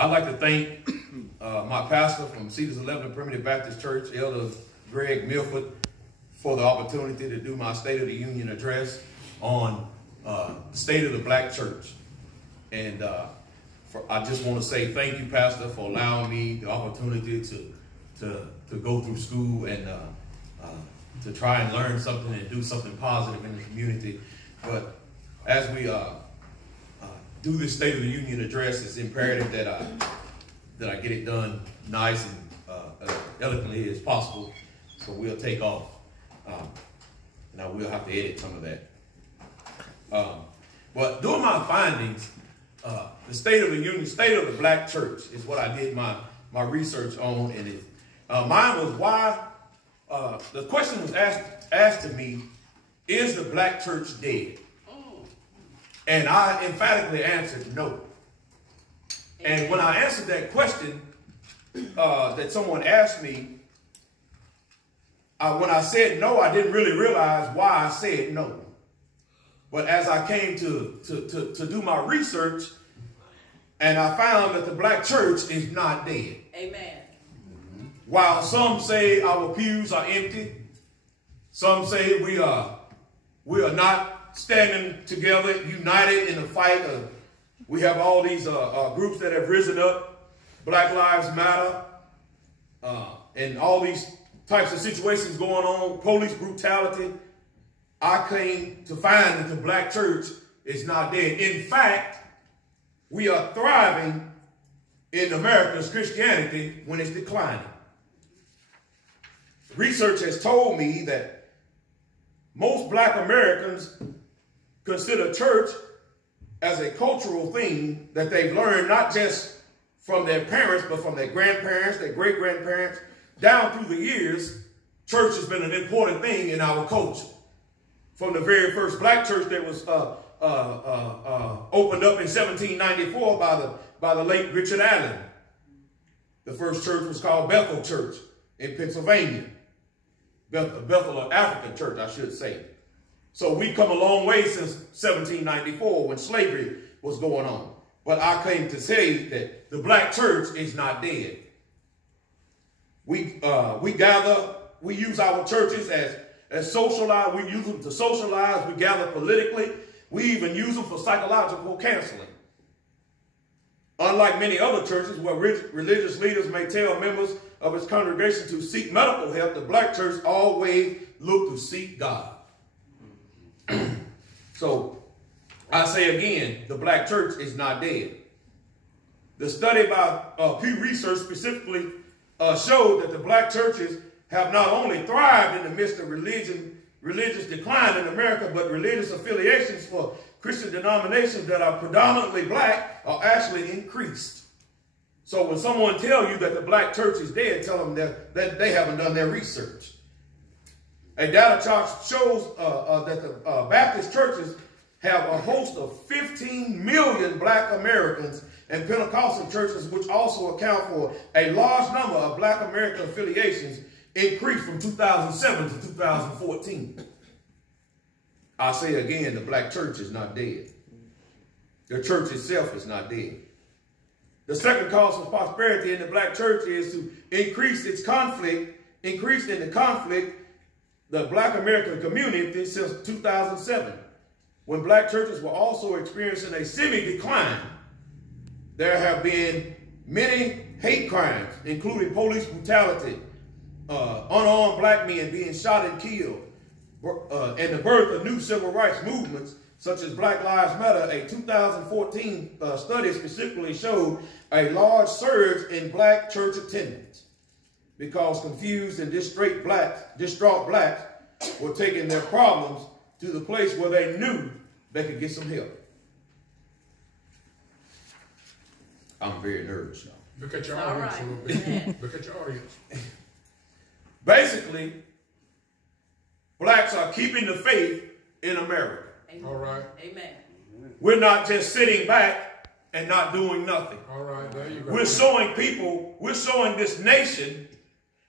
I'd like to thank my pastor from Cedars 11 Primitive Baptist Church, Elder Greg Milford, for the opportunity to do my State of the Union address on the state of the black church. And I just want to say thank you, Pastor, for allowing me the opportunity to go through school and to try and learn something and do something positive in the community. But as we do this State of the Union address, it's imperative that I get it done nice and eloquently as possible. So we'll take off. And I will have to edit some of that. But doing my findings, the State of the Union, State of the Black Church is what I did my research on. And mine was why, the question was asked to me, is the black church dead? And I emphatically answered no. And when I answered that question that someone asked me, when I said no, I didn't really realize why I said no. But as I came to do my research, and I found that the black church is not dead. Amen. While some say our pews are empty, some say we are not standing together, united in the fight. We have all these groups that have risen up, Black Lives Matter, and all these types of situations going on, police brutality. I came to find that the black church is not dead. In fact, we are thriving in America's Christianity when it's declining. Research has told me that most black Americans consider church as a cultural thing that they've learned not just from their parents, but from their grandparents, their great-grandparents. Down through the years, church has been an important thing in our culture. From the very first black church that was opened up in 1794 by the late Richard Allen. The first church was called Bethel Church in Pennsylvania. Bethel African Church, I should say. So we've come a long way since 1794 when slavery was going on. But I came to say that the black church is not dead. We gather, we use our churches as socialize, we use them to socialize, we gather politically, we even use them for psychological counseling. Unlike many other churches where religious leaders may tell members of its congregation to seek medical help, the black church always look to seek God. So I say again, the black church is not dead. The study by Pew Research specifically showed that the black churches have not only thrived in the midst of religious decline in America, but religious affiliations for Christian denominations that are predominantly black are actually increased. So when someone tells you that the black church is dead, tell them that they haven't done their research. A data chart shows that the Baptist churches have a host of 15 million black Americans, and Pentecostal churches, which also account for a large number of black American affiliations, increased from 2007 to 2014. I say again, the black church is not dead. The church itself is not dead. The second cause for prosperity in the black church is to increase its conflict, increase in the conflict, the black American community since 2007. When black churches were also experiencing a semi-decline, there have been many hate crimes, including police brutality, unarmed black men being shot and killed, and the birth of new civil rights movements, such as Black Lives Matter. A 2014 study specifically showed a large surge in black church attendance because confused and distraught blacks were taking their problems to the place where they knew they could get some help. I'm very nervous, y'all. Look at your audience a little bit. Look at your audience. Basically, blacks are keeping the faith in America. Amen. All right. Amen. We're not just sitting back and not doing nothing. All right, there you go. We're showing this nation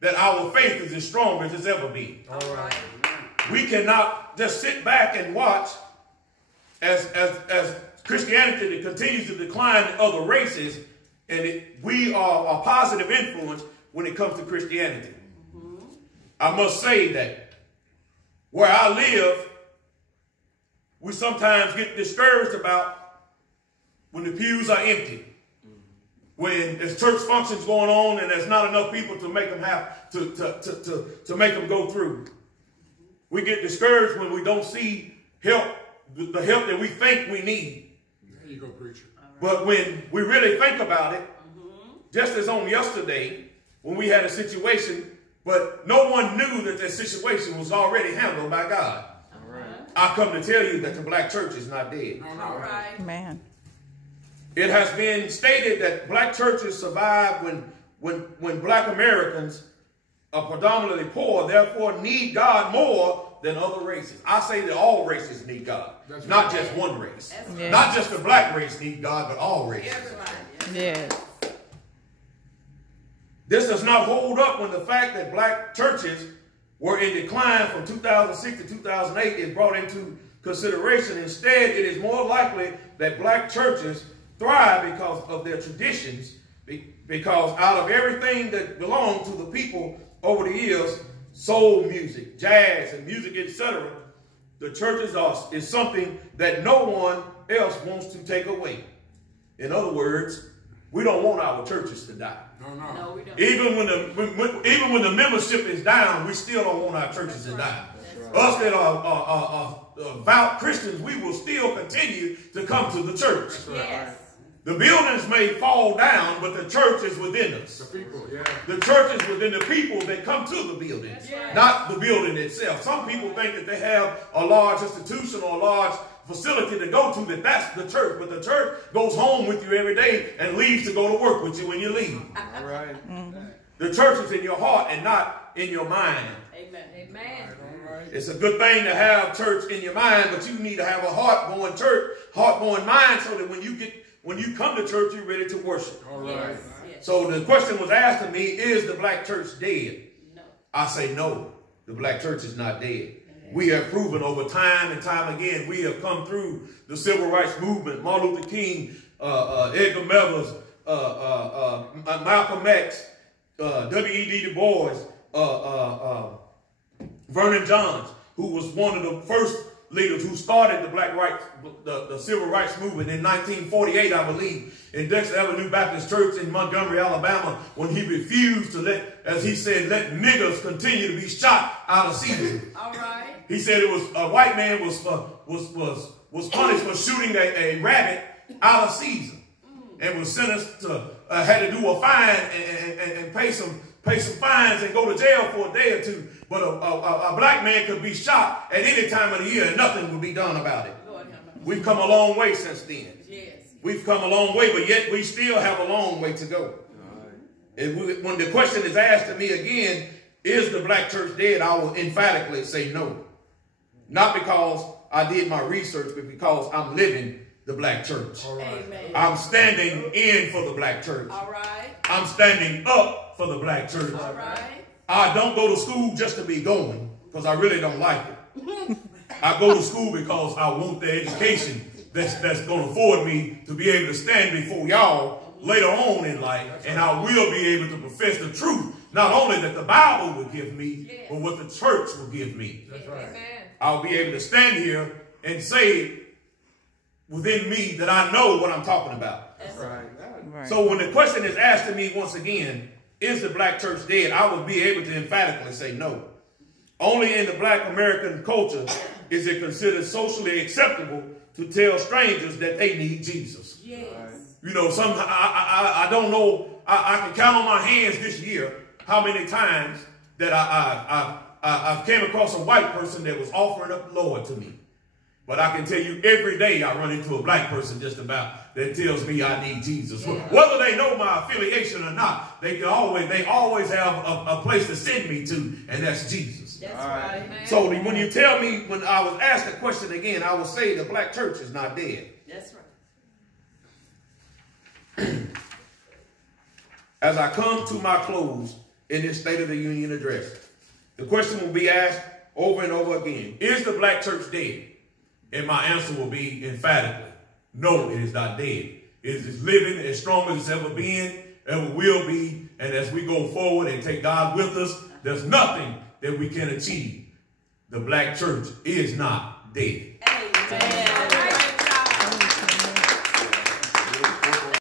that our faith is as strong as it's ever been. All right. We cannot just sit back and watch as Christianity continues to decline in other races, And we are a positive influence when it comes to Christianity. I must say that where I live, we sometimes get discouraged about when the pews are empty. When there's church functions going on and there's not enough people to make them have to make them go through. We get discouraged when we don't see help, the help that we think we need. There you go, preacher. But when we really think about it, just as on yesterday, when we had a situation, but no one knew that that situation was already handled by God. All right. I come to tell you that the black church is not dead. All right. Man. It has been stated that black churches survive when black Americans are predominantly poor, therefore need God more than other races. I say that all races need God, not just one race. Yes. Not just the black race need God, but all races. Yes. This does not hold up when the fact that black churches were in decline from 2006 to 2008 is brought into consideration. Instead, it is more likely that black churches thrive because of their traditions, because out of everything that belonged to the people over the years, soul music, jazz, and music, etc., the churches is something that no one else wants to take away. In other words, we don't want our churches to die. No, we don't. Even when the membership is down, we still don't want our churches to die. Us that are devout Christians, we will still continue to come to the church. Yes. The buildings may fall down, but the church is within us. The people, yeah. The church is within the people that come to the building, Right. not the building itself. Some people think that they have a large institution or a large facility to go to, that's the church. But the church goes home with you every day and leaves to go to work with you when you leave. All right. The church is in your heart and not in your mind. Amen. Amen. All right. It's a good thing to have church in your mind, but you need to have a heart-going church, heart-going mind, so that when you come to church, you're ready to worship. All right. Yes. Yes. So the question was asked to me, is the black church dead? No. I say no, the black church is not dead. We have proven over time and time again, we have come through the civil rights movement, Martin Luther King, Edgar Mevers, Malcolm X, W.E.B. Du Bois, Vernon Johns, who was one of the first leaders who started the civil rights movement in 1948, I believe, in Dexter Avenue Baptist Church in Montgomery, Alabama, when he refused to let niggers continue to be shot out of season. All right. He said it was a white man was punished for shooting a rabbit out of season, and was sentenced to had to do a fine and pay some fines and go to jail for a day or two. But a black man could be shot at any time of the year and nothing would be done about it. Lord have mercy. We've come a long way since then. Yes. We've come a long way, but yet we still have a long way to go. And when the question is asked to me again, is the black church dead? I will emphatically say no. Not because I did my research, but because I'm living the black church. All right. Amen. I'm standing in for the black church. All right. I'm standing up for the black church. All right. I don't go to school just to be going, because I really don't like it. I go to school because I want the education that's going to afford me to be able to stand before y'all later on in life, and I will be able to profess the truth, not only that the Bible will give me, but what the church will give me. That's right. Amen. I'll be able to stand here and say within me that I know what I'm talking about. That's Right. Right. So when the question is asked to me once again, is the black church dead? I will be able to emphatically say no. Only in the black American culture is it considered socially acceptable to tell strangers that they need Jesus. Yes. You know, I don't know. I can count on my hands this year how many times that I've came across a white person that was offering up the Lord to me. But I can tell you every day I run into a black person just about that tells me I need Jesus. Yeah. Whether they know my affiliation or not, they always have a place to send me to, and that's Jesus. That's right. So when you tell me, when I was asked the question again, I will say the black church is not dead. That's right. As I come to my close in this State of the Union address, the question will be asked over and over again, is the black church dead? And my answer will be emphatically, no, it is not dead. is living as strong as it's ever been, ever will be. And as we go forward and take God with us, there's nothing that we can achieve. The black church is not dead. Amen.